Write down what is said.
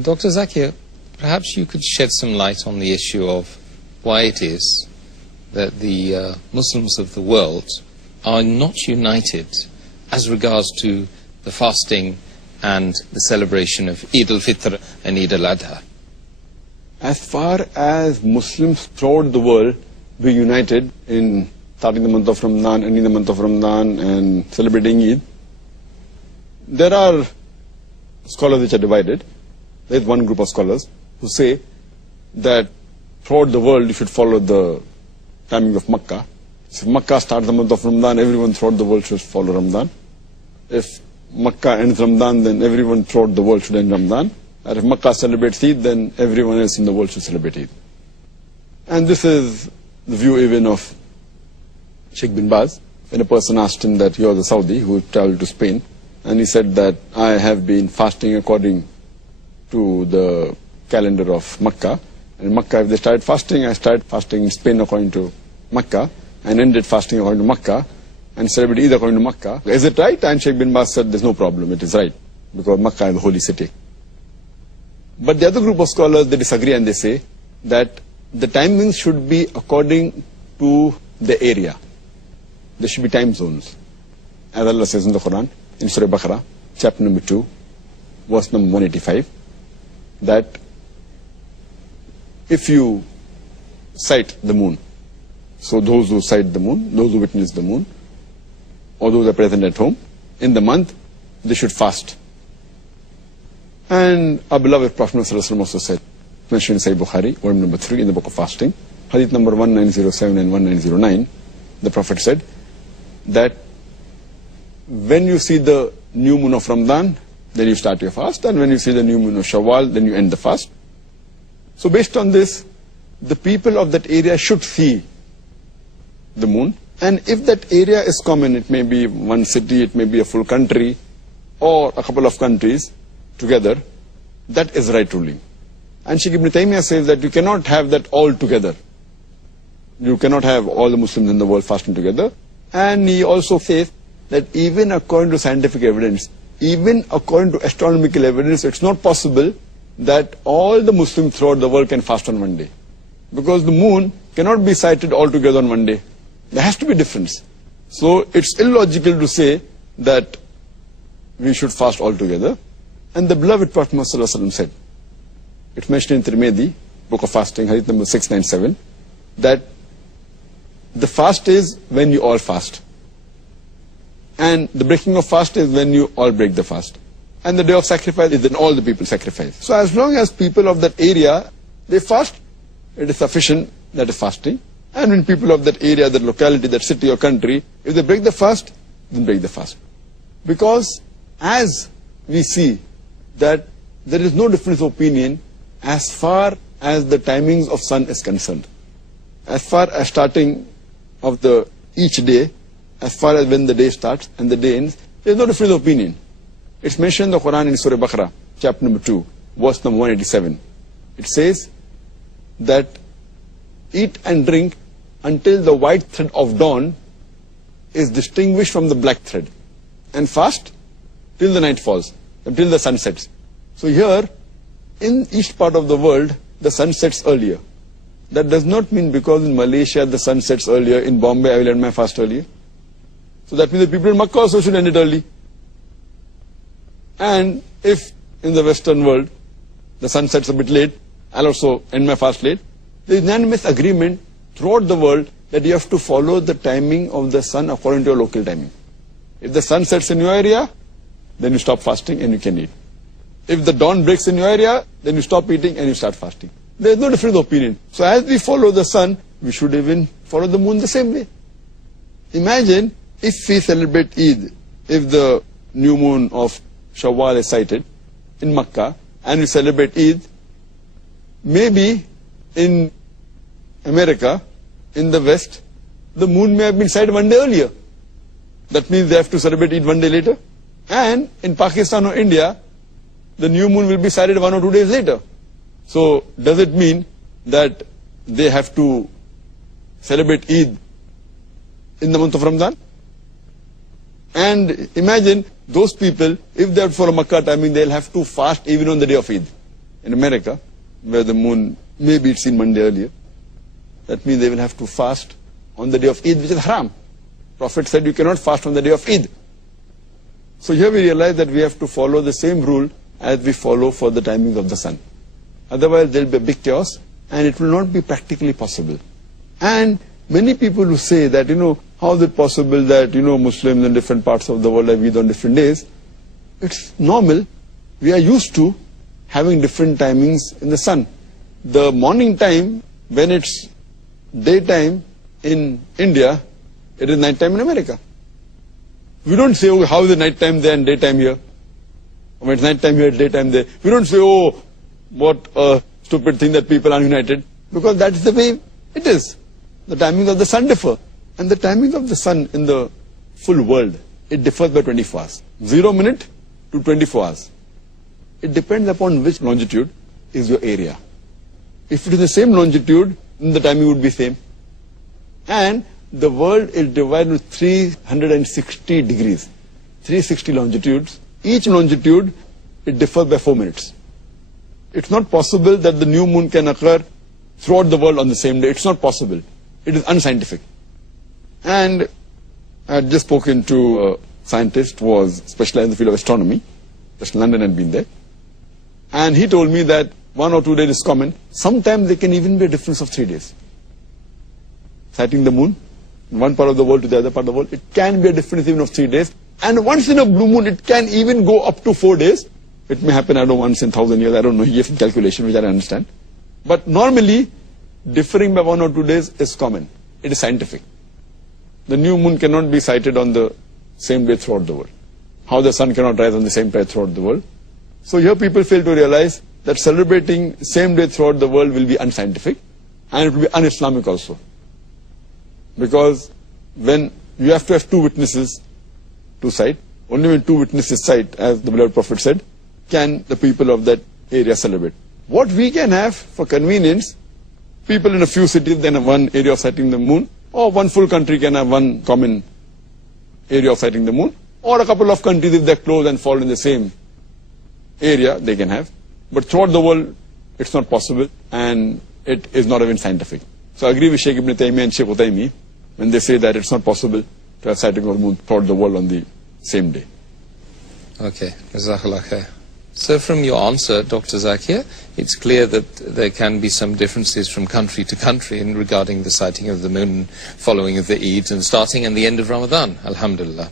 Dr. Zakir, perhaps you could shed some light on the issue of why it is that the Muslims of the world are not united as regards to the fasting and the celebration of Eid al-Fitr and Eid al-Adha. As far as Muslims throughout the world be united in starting the month of Ramadan, ending the month of Ramadan and celebrating Eid, there are scholars which are divided. There is one group of scholars who say that throughout the world you should follow the timing of Makkah. So if Makkah starts the month of Ramadan, everyone throughout the world should follow Ramadan. If Makkah ends Ramadan, then everyone throughout the world should end Ramadan. And if Makkah celebrates Eid, then everyone else in the world should celebrate Eid. And this is the view even of Sheikh bin Baz. When a person asked him that he was a Saudi who traveled to Spain, and he said that I have been fasting according to the calendar of Makkah. And in Makkah, if they started fasting, I started fasting in Spain according to Makkah, and ended fasting according to Makkah, and celebrated Eid according to Makkah. Is it right? And Sheikh bin Baz said, there's no problem, it is right, because Makkah is the holy city. But the other group of scholars, they disagree and they say that the timings should be according to the area. There should be time zones. As Allah says in the Quran, in Surah Baqarah, chapter number 2, verse number 185, that if you sight the moon, so those who sight the moon, those who witness the moon, or those who are present at home, in the month, they should fast. And our beloved Prophet ﷺ also said, mentioned in Sahih Bukhari, volume number 3 in the book of fasting, hadith number 1907 and 1909, the Prophet said that when you see the new moon of Ramadan, then you start your fast, and when you see the new moon of Shawwal, then you end the fast. So based on this, the people of that area should see the moon, and if that area is common, it may be one city, it may be a full country, or a couple of countries together, that is right ruling. And Sheikh Ibn Taymiyyah says that you cannot have that all together. You cannot have all the Muslims in the world fasting together. And he also says that even according to scientific evidence, even according to astronomical evidence, it's not possible that all the Muslims throughout the world can fast on one day. Because the moon cannot be sighted all together on one day. There has to be a difference. So it's illogical to say that we should fast all together. And the beloved Prophet ﷺ said, it's mentioned in Tirmidhi, book of fasting, hadith number 697, that the fast is when you all fast. And the breaking of fast is when you all break the fast. And the day of sacrifice is when all the people sacrifice. So as long as people of that area, they fast, it is sufficient, that is fasting. And when people of that area, that locality, that city or country, if they break the fast, then break the fast. Because as we see that there is no difference of opinion as far as the timings of sun is concerned. As far as starting of the each day, as far as when the day starts and the day ends, there is no difference of opinion. It's mentioned in the Quran in Surah Baqarah, chapter number 2, verse number 187. It says that eat and drink until the white thread of dawn is distinguished from the black thread, and fast till the night falls, until the sun sets. So here, in each part of the world, the sun sets earlier. That does not mean because in Malaysia the sun sets earlier, in Bombay I will end my fast earlier. So that means the people in Makkah also should end it early. And if in the Western world the sun sets a bit late, I'll also end my fast late. There is unanimous agreement throughout the world that you have to follow the timing of the sun according to your local timing. If the sun sets in your area, then you stop fasting and you can eat. If the dawn breaks in your area, then you stop eating and you start fasting. There is no difference of opinion. So as we follow the sun, we should even follow the moon the same way. Imagine if we celebrate Eid, if the new moon of Shawwal is sighted in Makkah, and we celebrate Eid, maybe in America, in the West, the moon may have been sighted one day earlier. That means they have to celebrate Eid one day later. And in Pakistan or India, the new moon will be sighted 1 or 2 days later. So does it mean that they have to celebrate Eid in the month of Ramadan? And imagine those people, if they have to follow Makkah timing, they'll have to fast even on the day of Eid. in America, where the moon, maybe it's seen Monday earlier, that means they will have to fast on the day of Eid, which is haram. Prophet said you cannot fast on the day of Eid. So here we realize that we have to follow the same rule as we follow for the timings of the sun. Otherwise there will be a big chaos and it will not be practically possible. And many people who say that, how is it possible that, Muslims in different parts of the world have Eid on different days? It's normal. We are used to having different timings in the sun. The morning time, when it's daytime in India, it is night time in America. We don't say, oh, how is it night time there and daytime here? When it's night time here, daytime there. We don't say, oh, what a stupid thing that people are united. Because that's the way it is. The timings of the sun differ. And the timings of the sun in the full world, it differs by 24 hours. 0 minute to 24 hours. It depends upon which longitude is your area. If it is the same longitude, then the timing would be same. And the world is divided into 360 degrees, 360 longitudes. Each longitude, it differs by 4 minutes. It's not possible that the new moon can occur throughout the world on the same day. It's not possible. It is unscientific. And I had just spoken to a scientist who was specialized in the field of astronomy. Just London had been there. And he told me that 1 or 2 days is common. Sometimes there can even be a difference of 3 days. Sighting the moon, in one part of the world to the other part of the world, it can be a difference even of 3 days. And once in a blue moon, it can even go up to 4 days. It may happen, I don't know, once in 1,000 years. I don't know, he gave some calculation which I don't understand. But normally, differing by 1 or 2 days is common. It is scientific. The new moon cannot be sighted on the same day throughout the world. How the sun cannot rise on the same time throughout the world. So here people fail to realize that celebrating same day throughout the world will be unscientific and it will be un-Islamic also. Because when you have to have 2 witnesses to sight, only when 2 witnesses sight, as the beloved Prophet said, can the people of that area celebrate. What we can have for convenience, people in a few cities then have one area of sighting the moon, or one full country can have one common area of sighting the moon, or a couple of countries, if they're close and fall in the same area, they can have. But throughout the world, it's not possible, and it is not even scientific. So I agree with Sheikh Ibn Taymiyyah and Sheikh Utaymi when they say that it's not possible to have sighting of the moon throughout the world on the same day. Okay, Jazakallah khair. So from your answer, Dr. Zakir, it's clear that there can be some differences from country to country in regarding the sighting of the moon following the Eid and starting and the end of Ramadan, alhamdulillah.